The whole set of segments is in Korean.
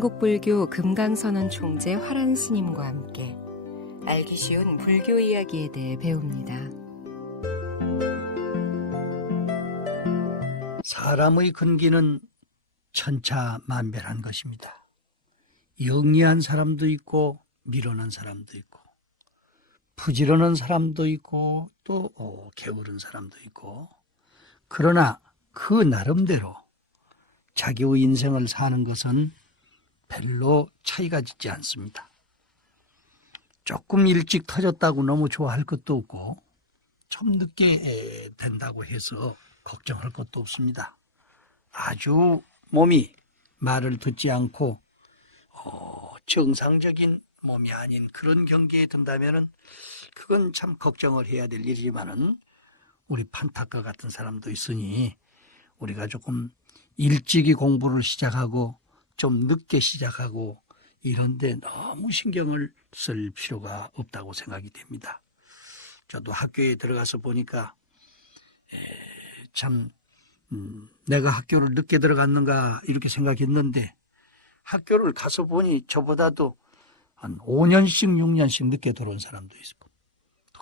한국불교 금강선언 총재 화란 스님과 함께 알기 쉬운 불교 이야기에 대해 배웁니다. 사람의 근기는 천차만별한 것입니다. 영리한 사람도 있고 미루는 사람도 있고 부지런한 사람도 있고 또 게으른 사람도 있고, 그러나 그 나름대로 자기의 인생을 사는 것은 별로 차이가 짓지 않습니다. 조금 일찍 터졌다고 너무 좋아할 것도 없고 좀 늦게 된다고 해서 걱정할 것도 없습니다. 아주 몸이 말을 듣지 않고 정상적인 몸이 아닌 그런 경계에 든다면은 그건 참 걱정을 해야 될 일이지만은, 우리 판타과 같은 사람도 있으니 우리가 조금 일찍이 공부를 시작하고 좀 늦게 시작하고 이런데 너무 신경을 쓸 필요가 없다고 생각이 됩니다. 저도 학교에 들어가서 보니까 참 내가 학교를 늦게 들어갔는가 이렇게 생각했는데, 학교를 가서 보니 저보다도 한 5년씩 6년씩 늦게 들어온 사람도 있고,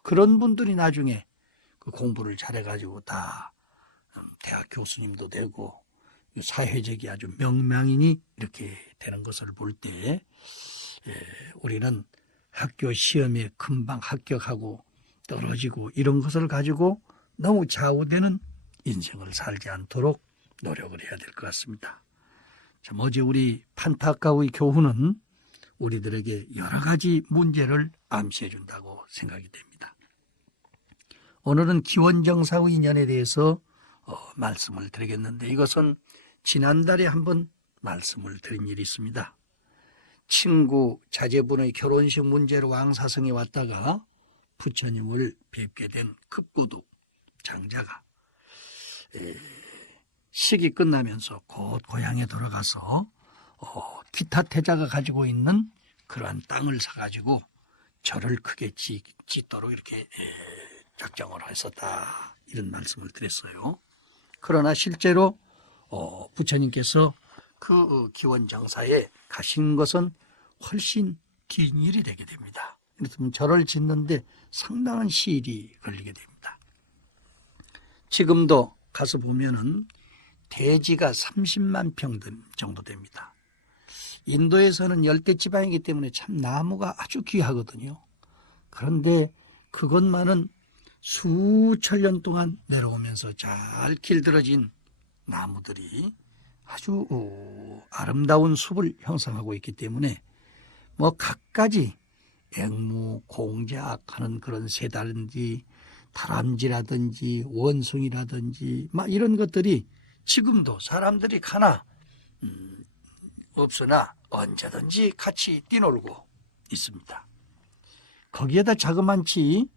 그런 분들이 나중에 그 공부를 잘해가지고 다 대학 교수님도 되고 사회적이 아주 명망인이 이렇게 되는 것을 볼 때, 우리는 학교 시험에 금방 합격하고 떨어지고 이런 것을 가지고 너무 좌우되는 인생을 살지 않도록 노력을 해야 될 것 같습니다. 참 어제 우리 판타카의 교훈은 우리들에게 여러 가지 문제를 암시해 준다고 생각이 됩니다. 오늘은 기원정사의 인연에 대해서 말씀을 드리겠는데, 이것은 지난달에 한번 말씀을 드린 일이 있습니다. 친구 자제분의 결혼식 문제로 왕사성에 왔다가 부처님을 뵙게 된 급고독 장자가 식이 끝나면서 곧 고향에 돌아가서 기타 태자가 가지고 있는 그러한 땅을 사가지고 절을 크게 짓도록 이렇게 작정을 했었다, 이런 말씀을 드렸어요. 그러나 실제로 부처님께서 그 기원정사에 가신 것은 훨씬 긴 일이 되게 됩니다. 그렇다면 절을 짓는데 상당한 시일이 걸리게 됩니다. 지금도 가서 보면은 대지가 30만 평 정도 됩니다. 인도에서는 열대 지방이기 때문에 참 나무가 아주 귀하거든요. 그런데 그것만은 수천 년 동안 내려오면서 잘 길들어진 나무들이 아주 아름다운 숲을 형성하고 있기 때문에 뭐 갖가지 앵무, 공작 하는 그런 새다든지 다람쥐라든지 원숭이라든지 막 이런 것들이 지금도 사람들이 가나 없으나 언제든지 같이 뛰놀고 있습니다. 거기에다 자그만치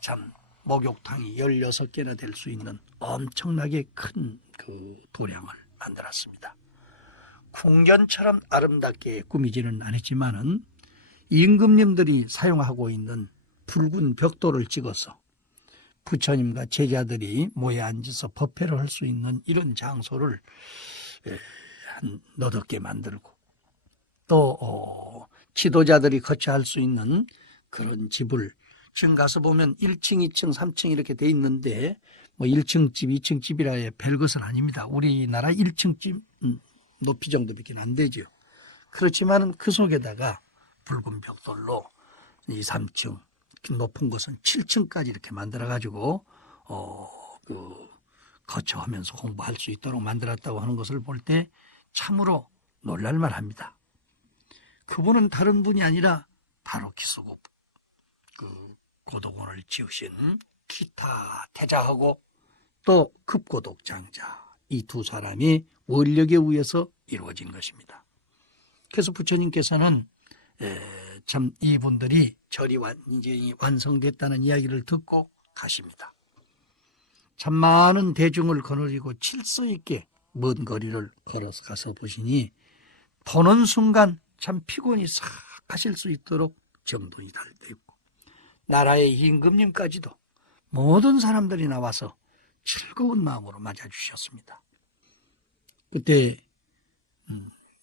참 목욕탕이 16개나 될 수 있는 엄청나게 큰 그 도량을 만들었습니다. 궁전처럼 아름답게 꾸미지는 않았지만은 임금님들이 사용하고 있는 붉은 벽돌을 찍어서 부처님과 제자들이 모여 앉아서 법회를 할 수 있는 이런 장소를 한 너댓 개 만들고, 또 지도자들이 거처할 수 있는 그런 집을, 지금 가서 보면 1층, 2층, 3층 이렇게 돼 있는데 뭐 1층 집, 2층 집이라 해 별것은 아닙니다. 우리나라 1층 집 높이 정도밖에 안 되죠. 그렇지만은 그 속에다가 붉은 벽돌로 2, 3층, 높은 것은 7층까지 이렇게 만들어 가지고 거처하면서 공부할 수 있도록 만들었다고 하는 것을 볼 때 참으로 놀랄만 합니다. 그분은 다른 분이 아니라 바로 기수급 그 고독원을 지으신 기타 태자하고 또 급고독 장자, 이 두 사람이 원력에 의해서 이루어진 것입니다. 그래서 부처님께서는 참 이분들이 절이 완전히 완성됐다는 이야기를 듣고 가십니다. 참 많은 대중을 거느리고 질서 있게 먼 거리를 걸어서 가서 보시니 보는 순간 참 피곤이 싹 가실 수 있도록 정돈이 잘 되고, 나라의 임금님까지도 모든 사람들이 나와서 즐거운 마음으로 맞아주셨습니다. 그때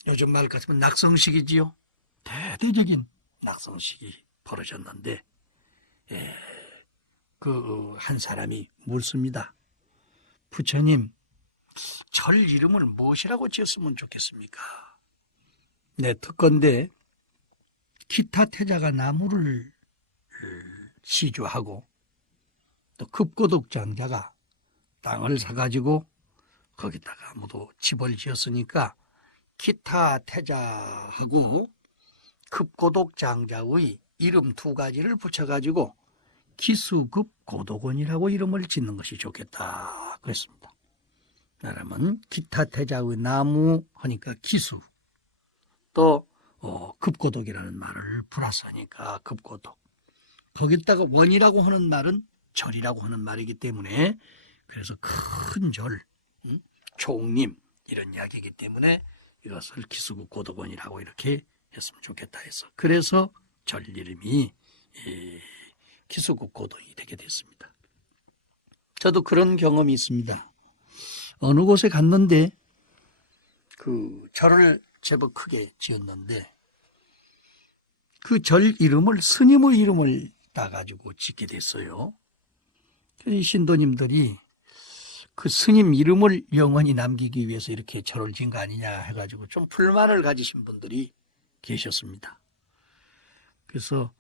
요즘 말 같으면 낙성식이지요. 대대적인 낙성식이 벌어졌는데 그 한 사람이 묻습니다. 부처님, 절 이름을 무엇이라고 지었으면 좋겠습니까? 네, 특건데 기타 태자가 나무를 시주하고 또 급고독장자가 땅을 사가지고 거기다가 모두 집을 지었으니까 기타 태자하고 급고독장자의 이름 두 가지를 붙여가지고 기수급고독원이라고 이름을 짓는 것이 좋겠다 그랬습니다. 그러면 기타 태자의 나무 하니까 기수, 또 급고독이라는 말을 플러스하니까 급고독, 거기다가 원이라고 하는 말은 절이라고 하는 말이기 때문에 그래서 큰 절, 총림 이런 이야기이기 때문에 이것을 기수급고독원이라고 이렇게 했으면 좋겠다 해서 그래서 절 이름이 기수급고독이 되게 됐습니다. 저도 그런 경험이 있습니다. 어느 곳에 갔는데 그 절을 제법 크게 지었는데 그 절 이름을 스님의 이름을 따가지고 짓게 됐어요. 그래서 이 신도님들이 그 스님 이름을 영원히 남기기 위해서 이렇게 절을 지은 거 아니냐 해가지고 좀 불만을 가지신 분들이 계셨습니다. 그래서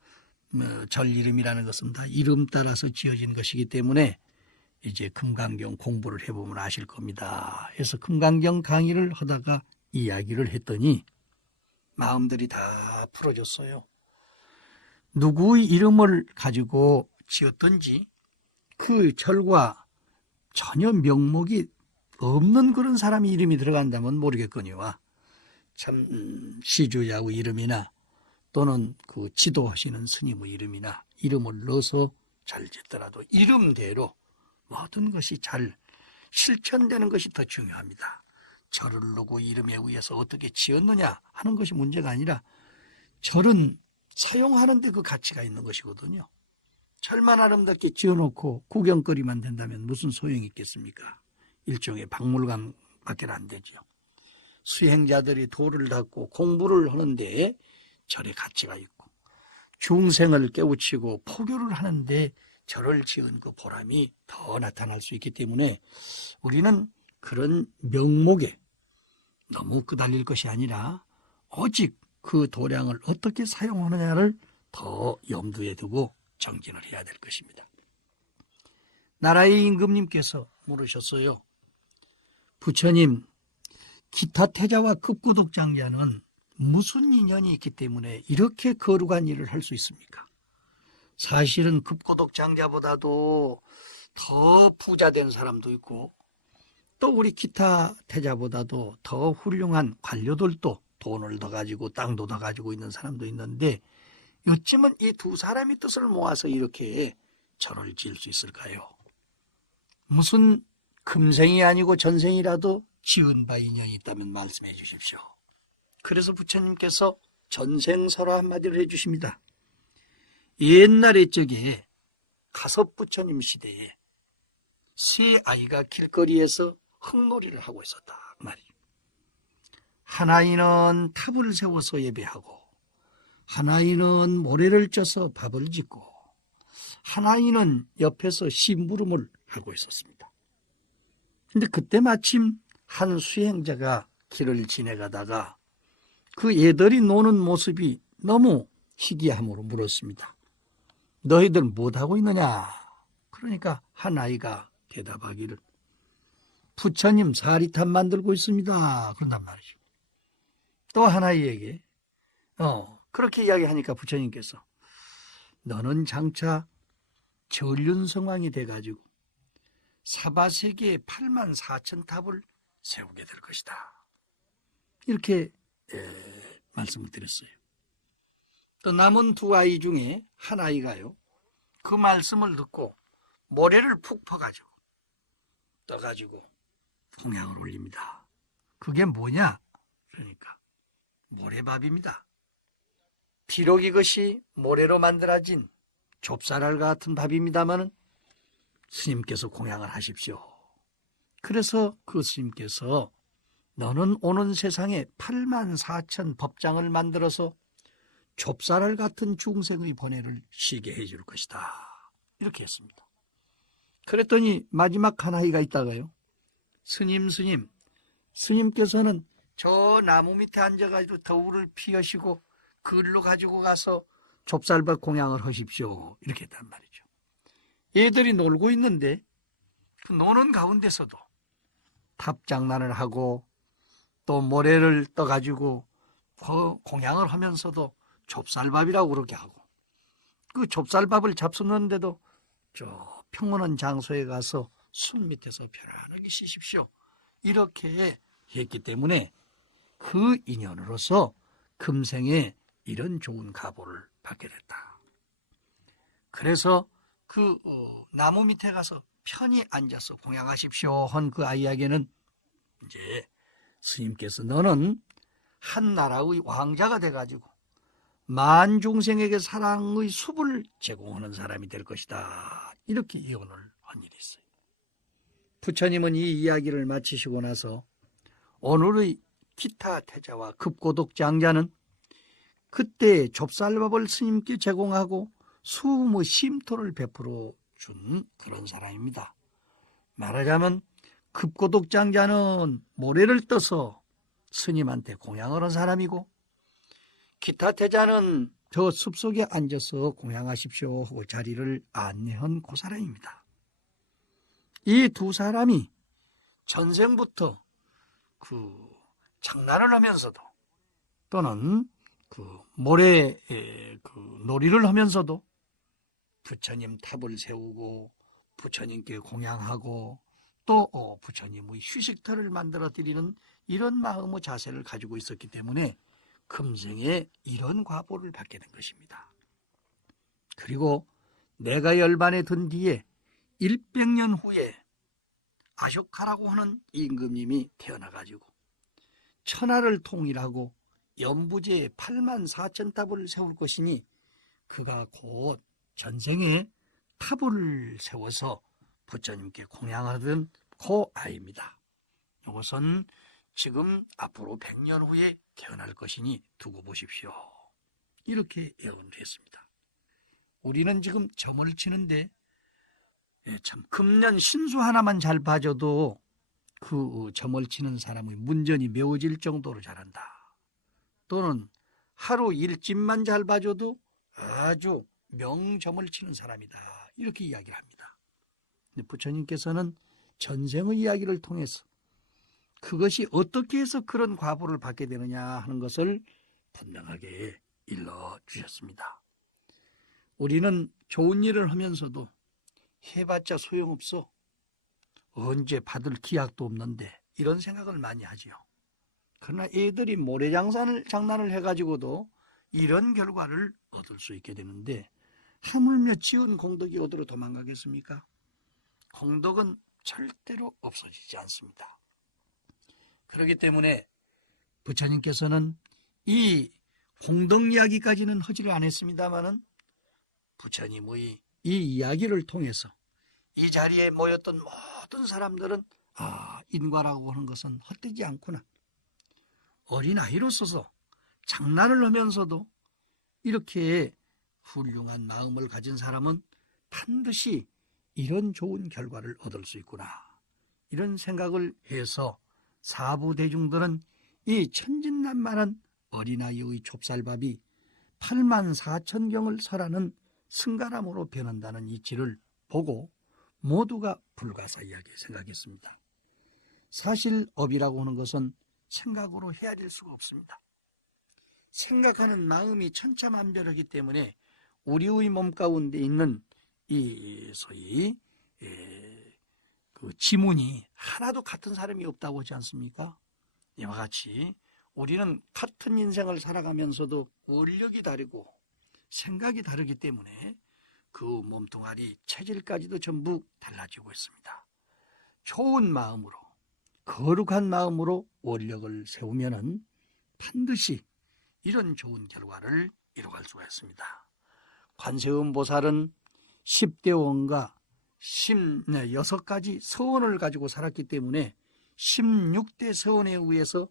절 이름이라는 것은 다 이름 따라서 지어진 것이기 때문에 이제 금강경 공부를 해보면 아실 겁니다. 그래서 금강경 강의를 하다가 이야기를 했더니 마음들이 다 풀어졌어요. 누구의 이름을 가지고 지었든지 그 절과 전혀 명목이 없는 그런 사람의 이름이 들어간다면 모르겠거니와 참 시주자의 이름이나 또는 그 지도하시는 스님의 이름이나 이름을 넣어서 잘 짓더라도 이름대로 모든 것이 잘 실천되는 것이 더 중요합니다. 절을 누구 이름에 의해서 어떻게 지었느냐 하는 것이 문제가 아니라 절은 사용하는데 그 가치가 있는 것이거든요. 절만 아름답게 지어놓고 구경거리만 된다면 무슨 소용이 있겠습니까? 일종의 박물관밖에 안 되죠. 수행자들이 도를 닦고 공부를 하는데 절의 가치가 있고 중생을 깨우치고 포교를 하는데 절을 지은 그 보람이 더 나타날 수 있기 때문에 우리는 그런 명목에 너무 끄달릴 것이 아니라 오직 그 도량을 어떻게 사용하느냐를 더 염두에 두고 정진을 해야 될 것입니다. 나라의 임금님께서 물으셨어요. 부처님, 기타 태자와 급고독장자는 무슨 인연이 있기 때문에 이렇게 거룩한 일을 할 수 있습니까? 사실은 급고독장자보다도 더 부자된 사람도 있고 또 우리 기타 태자보다도 더 훌륭한 관료들도 돈을 더 가지고 땅도 더 가지고 있는 사람도 있는데 어쩌면 이 두 사람의 뜻을 모아서 이렇게 절을 지을 수 있을까요? 무슨 금생이 아니고 전생이라도 지은 바 인연이 있다면 말씀해 주십시오. 그래서 부처님께서 전생설화 한마디를 해주십니다. 옛날의 적에 가섭 부처님 시대에 세 아이가 길거리에서 흙놀이를 하고 있었다 말이에요. 한 아이는 탑을 세워서 예배하고 한 아이는 모래를 쪄서 밥을 짓고 한 아이는 옆에서 심부름을 하고 있었습니다. 근데 그때 마침 한 수행자가 길을 지나가다가 그 애들이 노는 모습이 너무 희귀함으로 물었습니다. 너희들 못하고 있느냐? 그러니까 한 아이가 대답하기를 부처님 사리탑 만들고 있습니다. 그런단 말이죠. 또 한 아이에게 그렇게 이야기하니까 부처님께서 너는 장차 전륜성왕이 돼가지고 사바세계에 84,000탑을 세우게 될 것이다. 이렇게 말씀을 드렸어요. 또 남은 두 아이 중에 한 아이가요. 그 말씀을 듣고 모래를 푹 퍼가지고 떠가지고 공양을 올립니다. 그게 뭐냐? 그러니까 모래밥입니다. 비록 이것이 모래로 만들어진 좁쌀알 같은 밥입니다마는 스님께서 공양을 하십시오. 그래서 그 스님께서 너는 오는 세상에 84,000 법장을 만들어서 좁쌀알 같은 중생의 번뇌를 쉬게 해줄 것이다. 이렇게 했습니다. 그랬더니 마지막 한 아이가 있다가요. 스님께서는 저 나무 밑에 앉아가지고 더울을 피우시고 그걸로 가지고 가서 좁쌀밥 공양을 하십시오. 이렇게 했단 말이죠. 애들이 놀고 있는데 그 노는 가운데서도 탑장난을 하고 또 모래를 떠가지고 공양을 하면서도 좁쌀밥이라고 그렇게 하고, 그 좁쌀밥을 잡수는데도 저 평온한 장소에 가서 숲 밑에서 편안하게 쉬십시오. 이렇게 했기 때문에 그 인연으로서 금생에 이런 좋은 가보를 받게 됐다. 그래서 그 나무 밑에 가서 편히 앉아서 공양하십시오 한 그 아이에게는 이제 스님께서 너는 한 나라의 왕자가 돼가지고 만 중생에게 사랑의 숲을 제공하는 사람이 될 것이다. 이렇게 예언을 한 일이 있어요. 부처님은 이 이야기를 마치시고 나서 오늘의 기타 태자와 급고독 장자는 그때 좁쌀밥을 스님께 제공하고 수음의 심토를 베풀어 준 그런 사람입니다. 말하자면 급고독 장자는 모래를 떠서 스님한테 공양을 한 사람이고, 기타 태자는 저 숲속에 앉아서 공양하십시오 하고 자리를 안내한 그 사람입니다. 이 두 사람이 전생부터 그 장난을 하면서도 또는 그 모래 그 놀이를 하면서도 부처님 탑을 세우고 부처님께 공양하고 또 부처님의 휴식터를 만들어 드리는 이런 마음의 자세를 가지고 있었기 때문에 금생에 이런 과보를 받게 된 것입니다. 그리고 내가 열반에 든 뒤에 100년 후에 아쇼카라고 하는 임금님이 태어나가지고 천하를 통일하고 연부제에 84,000탑을 세울 것이니 그가 곧 전생에 탑을 세워서 부처님께 공양하던 그 아이입니다. 이것은 지금 앞으로 100년 후에 태어날 것이니 두고 보십시오. 이렇게 예언을 했습니다. 우리는 지금 점을 치는데 참 금년 신수 하나만 잘 봐줘도 그 점을 치는 사람의 문전이 메워질 정도로 잘한다. 또는 하루 일집만 잘 봐줘도 아주 명점을 치는 사람이다. 이렇게 이야기를 합니다. 근데 부처님께서는 전생의 이야기를 통해서 그것이 어떻게 해서 그런 과보를 받게 되느냐 하는 것을 분명하게 일러주셨습니다. 우리는 좋은 일을 하면서도 해봤자 소용없어. 언제 받을 기약도 없는데 이런 생각을 많이 하지요. 그러나 애들이 모래장난을 해가지고도 이런 결과를 얻을 수 있게 되는데 하물며 지은 공덕이 어디로 도망가겠습니까? 공덕은 절대로 없어지지 않습니다. 그렇기 때문에 부처님께서는 이 공덕 이야기까지는 하지를 않았습니다마는 부처님의 이 이야기를 통해서 이 자리에 모였던 모든 사람들은 인과라고 하는 것은 헛되지 않구나. 어린아이로서서 장난을 하면서도 이렇게 훌륭한 마음을 가진 사람은 반드시 이런 좋은 결과를 얻을 수 있구나. 이런 생각을 해서 사부대중들은 이 천진난만한 어린아이의 좁쌀밥이 84,000경을 설하는 승가람으로 변한다는 이치를 보고 모두가 불가사의하게 생각했습니다. 사실 업이라고 하는 것은 생각으로 헤아릴 수가 없습니다. 생각하는 마음이 천차만별하기 때문에 우리의 몸 가운데 있는 이 소위 그 지문이 하나도 같은 사람이 없다고 하지 않습니까? 이와 같이 우리는 같은 인생을 살아가면서도 원력이 다르고 생각이 다르기 때문에 그 몸뚱아리 체질까지도 전부 달라지고 있습니다. 좋은 마음으로 거룩한 마음으로 원력을 세우면은 반드시 이런 좋은 결과를 이뤄갈 수가 있습니다. 관세음 보살은 10대 원과 6가지 서원을 가지고 살았기 때문에 16대 서원에 의해서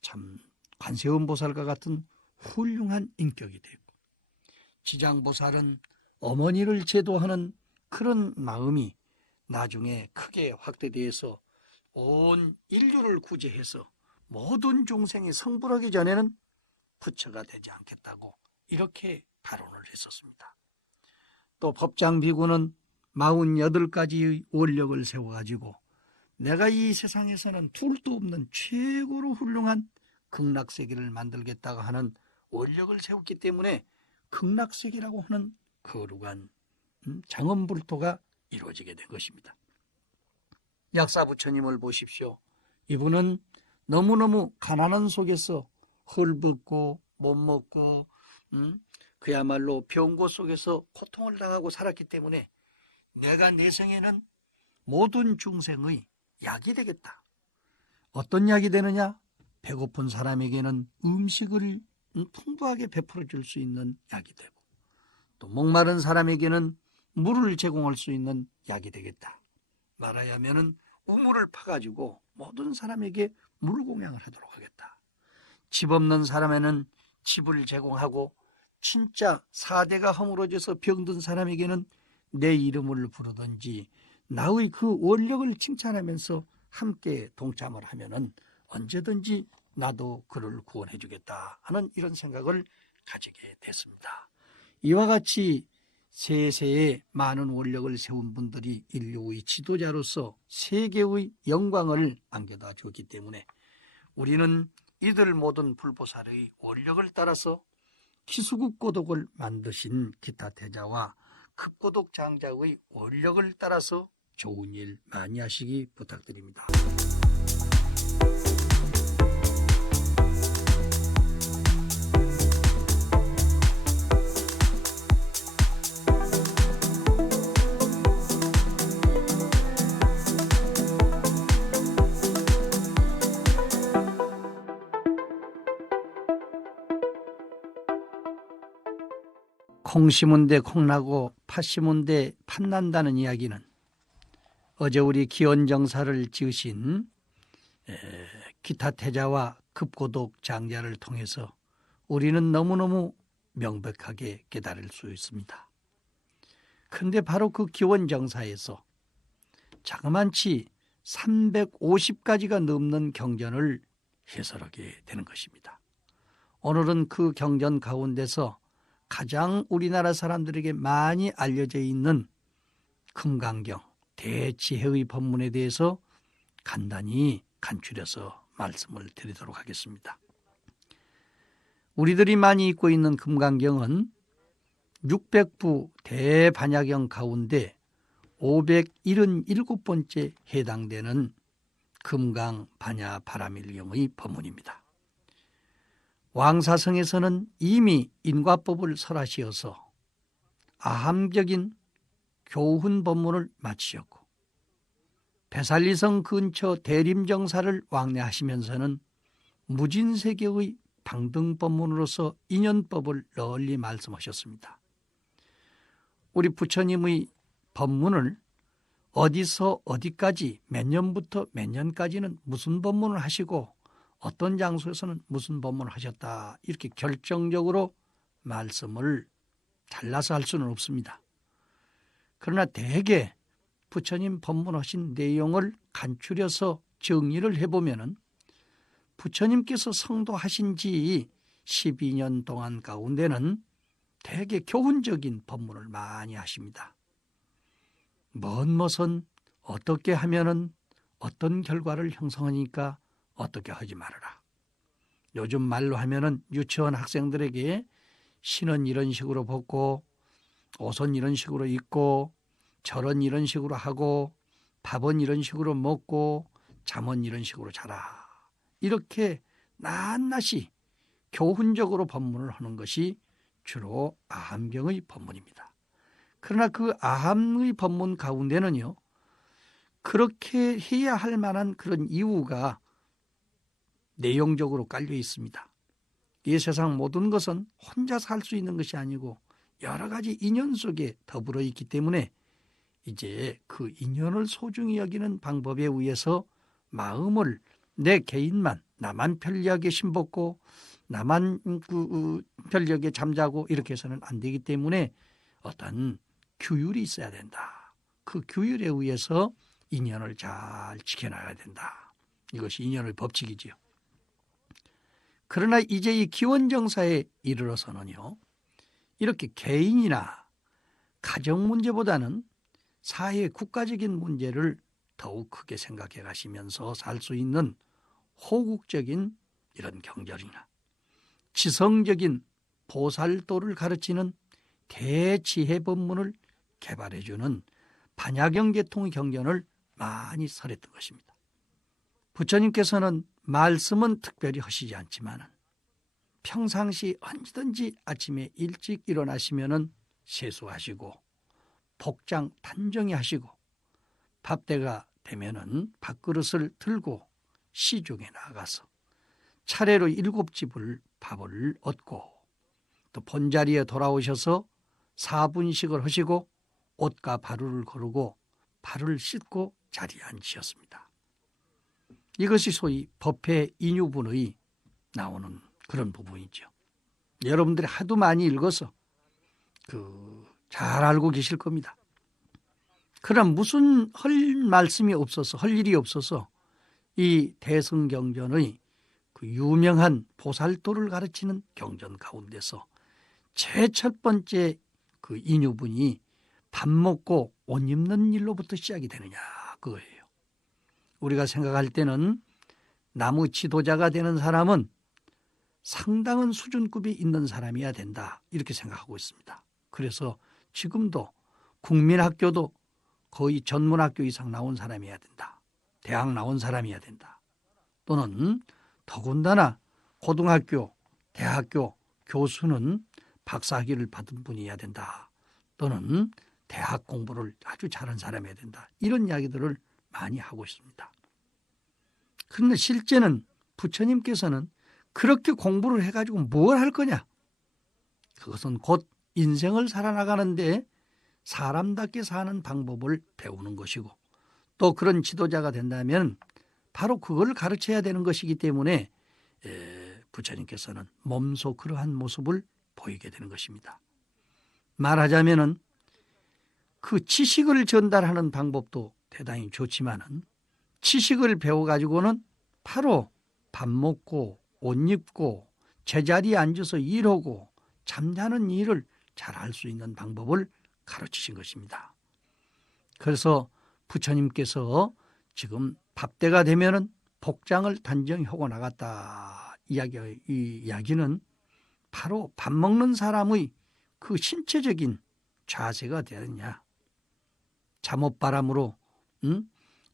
참 관세음보살과 같은 훌륭한 인격이 되고, 지장보살은 어머니를 제도하는 그런 마음이 나중에 크게 확대되어서 온 인류를 구제해서 모든 중생이 성불하기 전에는 부처가 되지 않겠다고 이렇게 발언을 했었습니다. 또 법장비구는 48가지의 원력을 세워가지고 내가 이 세상에서는 둘도 없는 최고로 훌륭한 극락세계를 만들겠다고 하는 원력을 세웠기 때문에 극락세계라고 하는 거룩한 장엄불토가 이루어지게 된 것입니다. 약사부처님을 보십시오. 이분은 너무너무 가난한 속에서 헐벗고 못 먹고 그야말로 병고 속에서 고통을 당하고 살았기 때문에 내가 내 생에는 모든 중생의 약이 되겠다. 어떤 약이 되느냐? 배고픈 사람에게는 음식을 풍부하게 베풀어 줄 수 있는 약이 되고, 또 목마른 사람에게는 물을 제공할 수 있는 약이 되겠다. 말하자면은 우물을 파가지고 모든 사람에게 물 공양을 하도록 하겠다. 집 없는 사람에는 집을 제공하고, 진짜 사대가 허물어져서 병든 사람에게는 내 이름을 부르든지 나의 그 원력을 칭찬하면서 함께 동참을 하면은 언제든지 나도 그를 구원해 주겠다 하는 이런 생각을 가지게 됐습니다. 이와 같이 세세에 많은 원력을 세운 분들이 인류의 지도자로서 세계의 영광을 안겨다 주었기 때문에 우리는 이들 모든 불보살의 원력을 따라서 기수급고독을 만드신 기타태자와 급고독 장자의 원력을 따라서 좋은 일 많이 하시기 부탁드립니다. 콩 심은 데 콩나고 팥 심은 데 팥난다는 이야기는 어제 우리 기원정사를 지으신 기타태자와 급고독 장자를 통해서 우리는 너무너무 명백하게 깨달을 수 있습니다. 그런데 바로 그 기원정사에서 자그만치 350가지가 넘는 경전을 해설하게 되는 것입니다. 오늘은 그 경전 가운데서 가장 우리나라 사람들에게 많이 알려져 있는 금강경 대지혜의 법문에 대해서 간단히 간추려서 말씀을 드리도록 하겠습니다. 우리들이 많이 읽고 있는 금강경은 600부 대반야경 가운데 577번째 해당되는 금강반야바라밀경의 법문입니다. 왕사성에서는 이미 인과법을 설하시어서 아함적인 교훈 법문을 마치셨고, 배살리성 근처 대림정사를 왕래하시면서는 무진세계의 방등법문으로서 인연법을 널리 말씀하셨습니다. 우리 부처님의 법문을 어디서 어디까지 몇 년부터 몇 년까지는 무슨 법문을 하시고 어떤 장소에서는 무슨 법문을 하셨다, 이렇게 결정적으로 말씀을 잘라서 할 수는 없습니다. 그러나 대개 부처님 법문하신 내용을 간추려서 정리를 해보면 부처님께서 성도하신 지 12년 동안 가운데는 대개 교훈적인 법문을 많이 하십니다. 먼 것은 어떻게 하면은 어떤 결과를 형성하니까 어떻게 하지 말아라. 요즘 말로 하면은 유치원 학생들에게 신은 이런 식으로 벗고, 옷은 이런 식으로 입고, 절은 이런 식으로 하고, 밥은 이런 식으로 먹고, 잠은 이런 식으로 자라. 이렇게 낱낱이 교훈적으로 법문을 하는 것이 주로 아함경의 법문입니다. 그러나 그 아함의 법문 가운데는요, 그렇게 해야 할 만한 그런 이유가 내용적으로 깔려 있습니다. 이 세상 모든 것은 혼자서 할 수 있는 것이 아니고 여러 가지 인연 속에 더불어 있기 때문에 이제 그 인연을 소중히 여기는 방법에 의해서 마음을 내 개인만 나만 편리하게 신벗고 나만 편리하게 잠자고 이렇게 해서는 안 되기 때문에 어떤 규율이 있어야 된다. 그 규율에 의해서 인연을 잘 지켜나가야 된다. 이것이 인연의 법칙이지요. 그러나 이제 이 기원정사에 이르러서는요, 이렇게 개인이나 가정 문제보다는 사회 국가적인 문제를 더욱 크게 생각해 가시면서 살 수 있는 호국적인 이런 경전이나 지성적인 보살도를 가르치는 대지혜 법문을 개발해 주는 반야경 계통의 경전을 많이 설했던 것입니다. 부처님께서는 말씀은 특별히 하시지 않지만 평상시 언제든지 아침에 일찍 일어나시면은 세수하시고 복장 단정히 하시고 밥때가 되면은 밥그릇을 들고 시중에 나가서 차례로 7집을 밥을 얻고 또 본자리에 돌아오셔서 사분식을 하시고 옷과 바루를 거르고 발을 씻고 자리에 앉으셨습니다. 이것이 소위 법회 인유분의 나오는 그런 부분이죠. 여러분들이 하도 많이 읽어서 잘 알고 계실 겁니다. 그럼 무슨 할 말씀이 없어서 할 일이 없어서 이 대승경전의 그 유명한 보살도를 가르치는 경전 가운데서 제일 첫 번째 그 인유분이 밥 먹고 옷 입는 일로부터 시작이 되느냐 그거예요. 우리가 생각할 때는 나무 지도자가 되는 사람은 상당한 수준급이 있는 사람이어야 된다 이렇게 생각하고 있습니다. 그래서 지금도 국민학교도 거의 전문학교 이상 나온 사람이어야 된다. 대학 나온 사람이어야 된다. 또는 더군다나 고등학교, 대학교 교수는 박사학위를 받은 분이어야 된다. 또는 대학 공부를 아주 잘한 사람이어야 된다. 이런 이야기들을 많이 하고 있습니다. 그런데 실제는 부처님께서는 그렇게 공부를 해가지고 뭘 할 거냐? 그것은 곧 인생을 살아나가는데 사람답게 사는 방법을 배우는 것이고 또 그런 지도자가 된다면 바로 그걸 가르쳐야 되는 것이기 때문에 부처님께서는 몸소 그러한 모습을 보이게 되는 것입니다. 말하자면은 그 지식을 전달하는 방법도 대단히 좋지만은 지식을 배워가지고는 바로 밥 먹고 옷 입고 제자리에 앉아서 일하고 잠자는 일을 잘 할 수 있는 방법을 가르치신 것입니다. 그래서 부처님께서 지금 밥때가 되면은 복장을 단정히 하고 나갔다 이 이야기는 바로 밥 먹는 사람의 그 신체적인 자세가 되느냐. 잠옷바람으로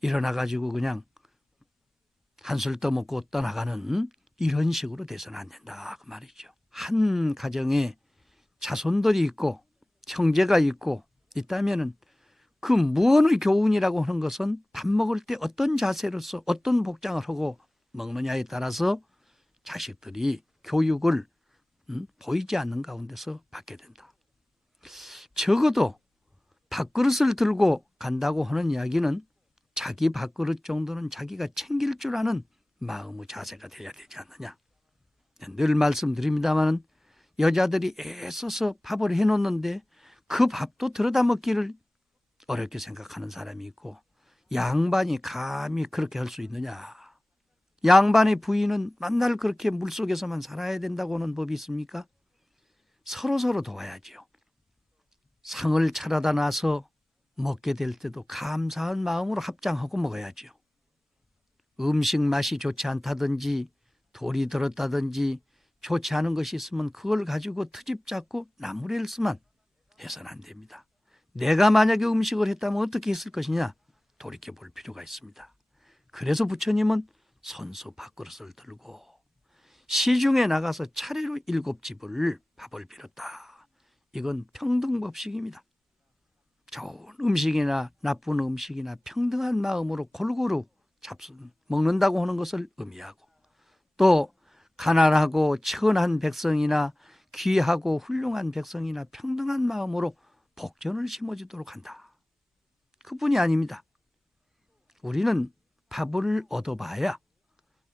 일어나가지고 그냥 한술 떠먹고 떠나가는 이런 식으로 돼서는 안 된다 그 말이죠. 한 가정에 자손들이 있고 형제가 있고 있다면은 그 무언의 교훈이라고 하는 것은 밥 먹을 때 어떤 자세로서 어떤 복장을 하고 먹느냐에 따라서 자식들이 교육을 보이지 않는 가운데서 받게 된다. 적어도 밥그릇을 들고 간다고 하는 이야기는 자기 밥그릇 정도는 자기가 챙길 줄 아는 마음의 자세가 돼야 되지 않느냐. 늘 말씀드립니다마는 여자들이 애써서 밥을 해놓는데 그 밥도 들여다 먹기를 어렵게 생각하는 사람이 있고 양반이 감히 그렇게 할 수 있느냐. 양반의 부인은 맨날 그렇게 물속에서만 살아야 된다고 하는 법이 있습니까? 서로서로 도와야지요. 상을 차려다 놔서 먹게 될 때도 감사한 마음으로 합장하고 먹어야지요. 음식 맛이 좋지 않다든지 돌이 들었다든지 좋지 않은 것이 있으면 그걸 가지고 트집 잡고 나무래를 쓰면 해서는 안 됩니다. 내가 만약에 음식을 했다면 어떻게 했을 것이냐 돌이켜볼 필요가 있습니다. 그래서 부처님은 손수 밥그릇을 들고 시중에 나가서 차례로 7집을 밥을 빌었다. 이건 평등법식입니다. 좋은 음식이나 나쁜 음식이나 평등한 마음으로 골고루 먹는다고 하는 것을 의미하고 또 가난하고 천한 백성이나 귀하고 훌륭한 백성이나 평등한 마음으로 복전을 심어주도록 한다. 그뿐이 아닙니다. 우리는 밥을 얻어봐야,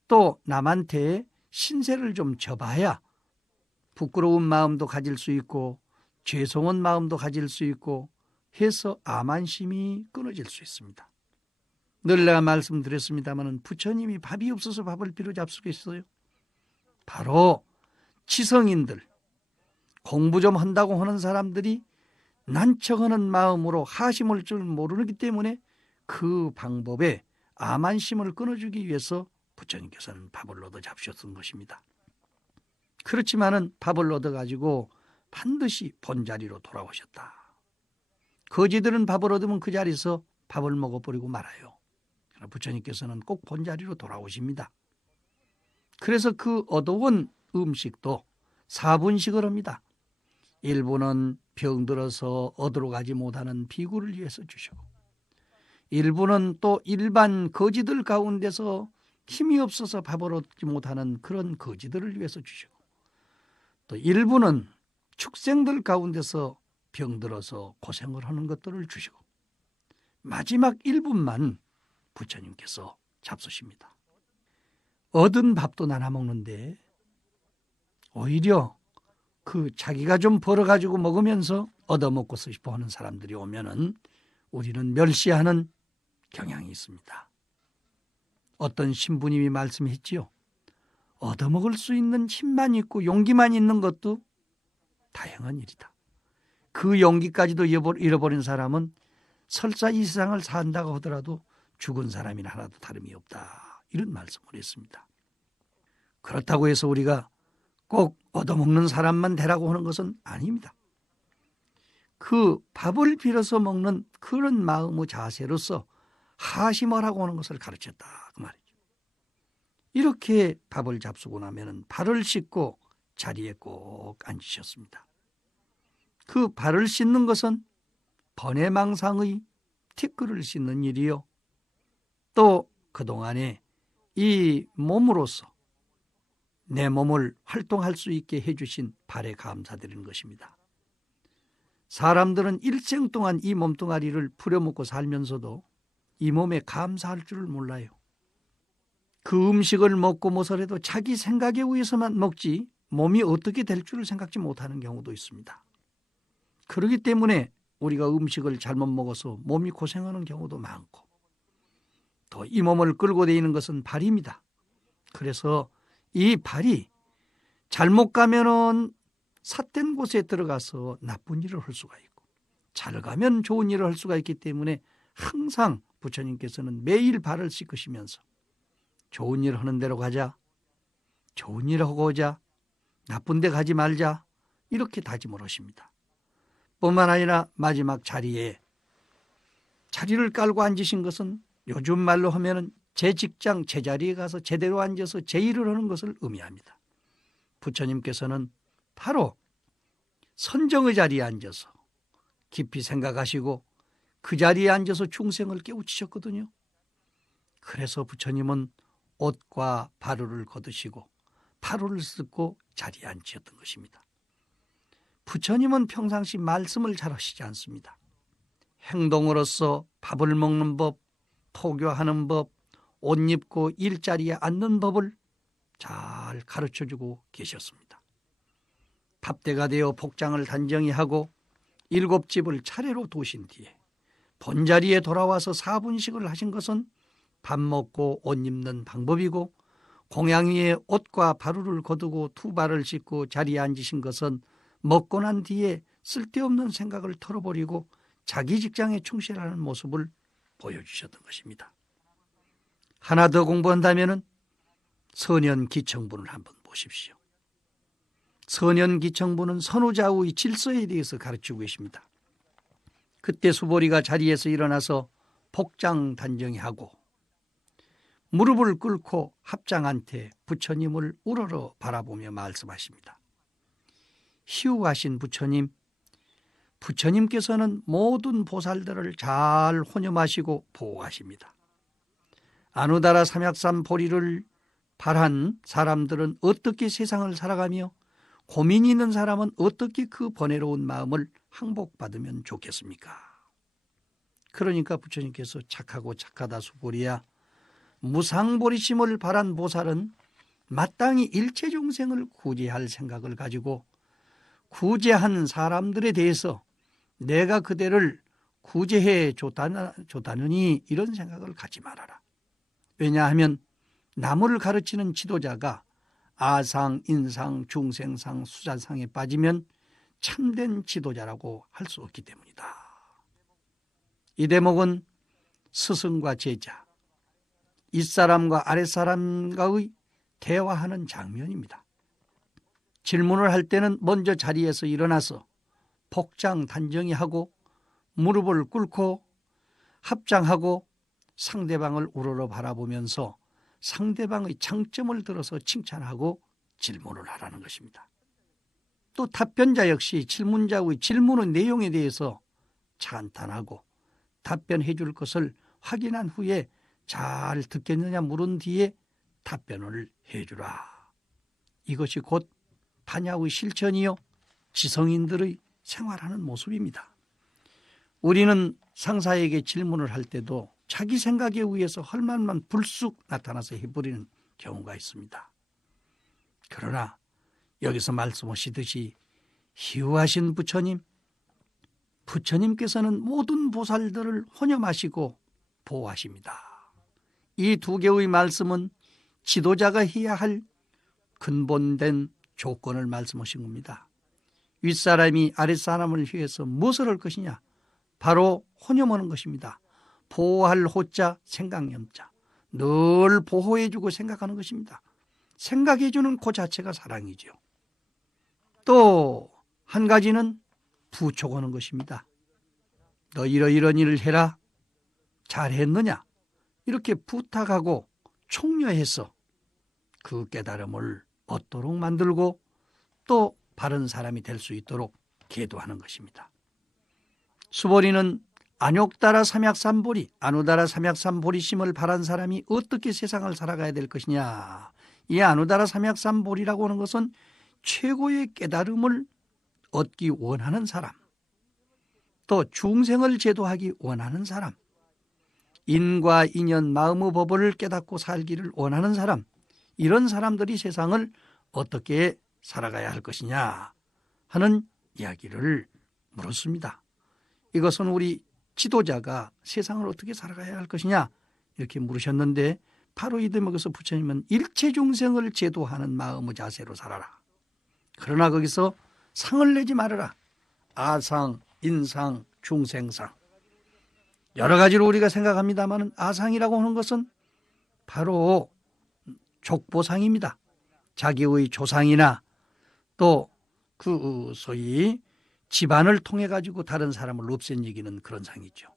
또 남한테 신세를 좀 져봐야 부끄러운 마음도 가질 수 있고 죄송한 마음도 가질 수 있고 해서 암안심이 끊어질 수 있습니다. 늘 내가 말씀드렸습니다마는 부처님이 밥이 없어서 밥을 비로잡수겠어요? 바로 지성인들, 공부 좀 한다고 하는 사람들이 난척하는 마음으로 하심을 줄 모르기 때문에 그 방법에 암안심을 끊어주기 위해서 부처님께서는 밥을 얻어 잡수셨던 것입니다. 그렇지만은 밥을 얻어가지고 반드시 본자리로 돌아오셨다. 거지들은 밥을 얻으면 그 자리에서 밥을 먹어버리고 말아요. 그러나 부처님께서는 꼭 본자리로 돌아오십니다. 그래서 그 얻어온 음식도 4분씩을 합니다. 1분은 병들어서 얻으러 가지 못하는 비구를 위해서 주시고, 1분은 또 일반 거지들 가운데서 힘이 없어서 밥을 얻지 못하는 그런 거지들을 위해서 주시고, 또 1분은 축생들 가운데서 병들어서 고생을 하는 것들을 주시고, 마지막 1분만 부처님께서 잡수십니다. 얻은 밥도 나눠 먹는데 오히려 그 자기가 좀 벌어가지고 먹으면서 얻어먹고 싶어 하는 사람들이 오면은 우리는 멸시하는 경향이 있습니다. 어떤 신부님이 말씀했지요. 얻어먹을 수 있는 힘만 있고 용기만 있는 것도 다행한 일이다. 그 용기까지도 잃어버린 사람은 설사 이 세상을 산다고 하더라도 죽은 사람이나 하나도 다름이 없다. 이런 말씀을 했습니다. 그렇다고 해서 우리가 꼭 얻어먹는 사람만 되라고 하는 것은 아닙니다. 그 밥을 빌어서 먹는 그런 마음의 자세로서 하심을 하고 하는 것을 가르쳤다. 그 말이죠. 이렇게 밥을 잡수고 나면 발을 씻고 자리에 꼭 앉으셨습니다. 그 발을 씻는 것은 번외망상의 티끌을 씻는 일이요. 또 그동안에 이 몸으로서 내 몸을 활동할 수 있게 해주신 발에 감사드리는 것입니다. 사람들은 일생 동안 이 몸뚱아리를 부려먹고 살면서도 이 몸에 감사할 줄을 몰라요. 그 음식을 먹고 뭐서라도 자기 생각에 의해서만 먹지 몸이 어떻게 될 줄을 생각지 못하는 경우도 있습니다. 그렇기 때문에 우리가 음식을 잘못 먹어서 몸이 고생하는 경우도 많고, 또 이 몸을 끌고 다니는 것은 발입니다. 그래서 이 발이 잘못 가면은 삿된 곳에 들어가서 나쁜 일을 할 수가 있고, 잘 가면 좋은 일을 할 수가 있기 때문에 항상 부처님께서는 매일 발을 씻으시면서 좋은 일 하는 대로 가자, 좋은 일 하고 오자, 나쁜 데 가지 말자, 이렇게 다짐을 하십니다. 뿐만 아니라 마지막 자리를 깔고 앉으신 것은 요즘 말로 하면은 제 직장, 제 자리에 가서 제대로 앉아서 제 일을 하는 것을 의미합니다. 부처님께서는 바로 선정의 자리에 앉아서 깊이 생각하시고 그 자리에 앉아서 중생을 깨우치셨거든요. 그래서 부처님은 옷과 바루를 걷으시고 바루를 쓰고 자리에 앉으셨던 것입니다. 부처님은 평상시 말씀을 잘 하시지 않습니다. 행동으로서 밥을 먹는 법, 포교하는 법, 옷 입고 일자리에 앉는 법을 잘 가르쳐주고 계셨습니다. 밥때가 되어 복장을 단정히 하고 7집을 차례로 두신 뒤에 본자리에 돌아와서 4분식을 하신 것은 밥 먹고 옷 입는 방법이고, 공양 위에 옷과 바루를 거두고 투발을 씻고 자리에 앉으신 것은 먹고 난 뒤에 쓸데없는 생각을 털어버리고 자기 직장에 충실하는 모습을 보여주셨던 것입니다. 하나 더 공부한다면 선현기청분을 한번 보십시오. 선현기청분은 선후좌우의 질서에 대해서 가르치고 계십니다. 그때 수보리가 자리에서 일어나서 복장 단정히 하고 무릎을 꿇고 합장한테 부처님을 우러러 바라보며 말씀하십니다. 희우하신 부처님, 부처님께서는 모든 보살들을 잘 혼념하시고 보호하십니다. 아누다라 삼약산 보리를 발한 사람들은 어떻게 세상을 살아가며 고민이 있는 사람은 어떻게 그 번외로운 마음을 항복받으면 좋겠습니까? 그러니까 부처님께서 착하고 착하다 수보리야, 무상보리심을 바란 보살은 마땅히 일체 중생을 구제할 생각을 가지고 구제한 사람들에 대해서 내가 그대를 구제해 줬다느니 이런 생각을 갖지 말아라. 왜냐하면 남을 가르치는 지도자가 아상, 인상, 중생상, 수자상에 빠지면 참된 지도자라고 할 수 없기 때문이다. 이 대목은 스승과 제자, 윗사람과 아랫사람과의 대화하는 장면입니다. 질문을 할 때는 먼저 자리에서 일어나서 복장 단정히 하고 무릎을 꿇고 합장하고 상대방을 우러러 바라보면서 상대방의 장점을 들어서 칭찬하고 질문을 하라는 것입니다. 또 답변자 역시 질문자의 질문의 내용에 대해서 찬탄하고 답변해 줄 것을 확인한 후에 잘 듣겠느냐 물은 뒤에 답변을 해주라. 이것이 곧 반야의 실천이요 지성인들의 생활하는 모습입니다. 우리는 상사에게 질문을 할 때도 자기 생각에 의해서 할 말만 불쑥 나타나서 해버리는 경우가 있습니다. 그러나 여기서 말씀하시듯이 희우하신 부처님께서는 모든 보살들을 혼념하시고 보호하십니다. 이 두 개의 말씀은 지도자가 해야 할 근본된 조건을 말씀하신 겁니다. 윗사람이 아랫사람을 위해서 무엇을 할 것이냐? 바로 혼념하는 것입니다. 보호할 호자, 생각념자. 늘 보호해주고 생각하는 것입니다. 생각해주는 그 자체가 사랑이죠. 또 한 가지는 부촉하는 것입니다. 너 이런 일을 해라. 잘했느냐? 이렇게 부탁하고 총려해서 그 깨달음을 얻도록 만들고 또 바른 사람이 될 수 있도록 계도하는 것입니다. 수보리는 안욕따라 삼약삼보리, 아누다라 삼약삼보리심을 바란 사람이 어떻게 세상을 살아가야 될 것이냐. 이 아누다라 삼약삼보리라고 하는 것은 최고의 깨달음을 얻기 원하는 사람, 또 중생을 제도하기 원하는 사람, 인과 인연, 마음의 법을 깨닫고 살기를 원하는 사람, 이런 사람들이 세상을 어떻게 살아가야 할 것이냐 하는 이야기를 물었습니다. 이것은 우리 지도자가 세상을 어떻게 살아가야 할 것이냐 이렇게 물으셨는데 바로 이 대목에서 부처님은 일체 중생을 제도하는 마음의 자세로 살아라. 그러나 거기서 상을 내지 말아라. 아상, 인상, 중생상. 여러 가지로 우리가 생각합니다만 아상이라고 하는 것은 바로 족보상입니다. 자기의 조상이나 또 그 소위 집안을 통해 가지고 다른 사람을 없앤 얘기는 그런 상이죠.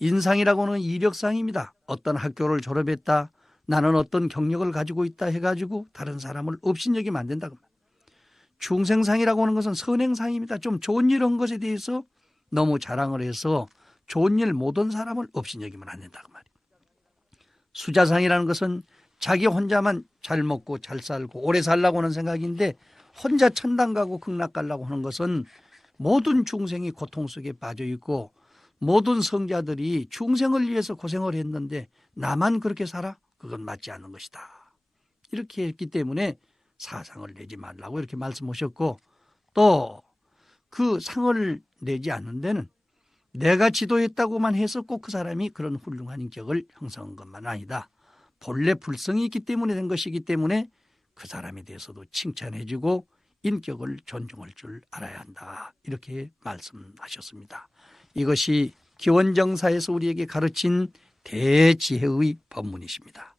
인상이라고 하는 이력상입니다. 어떤 학교를 졸업했다, 나는 어떤 경력을 가지고 있다 해가지고 다른 사람을 없인 여기면 안 된다고. 중생상이라고 하는 것은 선행상입니다. 좀 좋은 일 한 것에 대해서 너무 자랑을 해서 좋은 일 못한 사람을 없인 여기면 안 된다고 말이에요. 수자상이라는 것은 자기 혼자만 잘 먹고 잘 살고 오래 살라고 하는 생각인데 혼자 천당 가고 극락 가려고 하는 것은 모든 중생이 고통 속에 빠져 있고 모든 성자들이 중생을 위해서 고생을 했는데 나만 그렇게 살아? 그건 맞지 않는 것이다. 이렇게 했기 때문에 사상을 내지 말라고 이렇게 말씀하셨고 또 그 상을 내지 않는 데는 내가 지도했다고만 해서 꼭 그 사람이 그런 훌륭한 인격을 형성한 것만 아니다. 본래 불성이 있기 때문에 된 것이기 때문에 그 사람에 대해서도 칭찬해주고 인격을 존중할 줄 알아야 한다. 이렇게 말씀하셨습니다. 이것이 기원정사에서 우리에게 가르친 대지혜의 법문이십니다.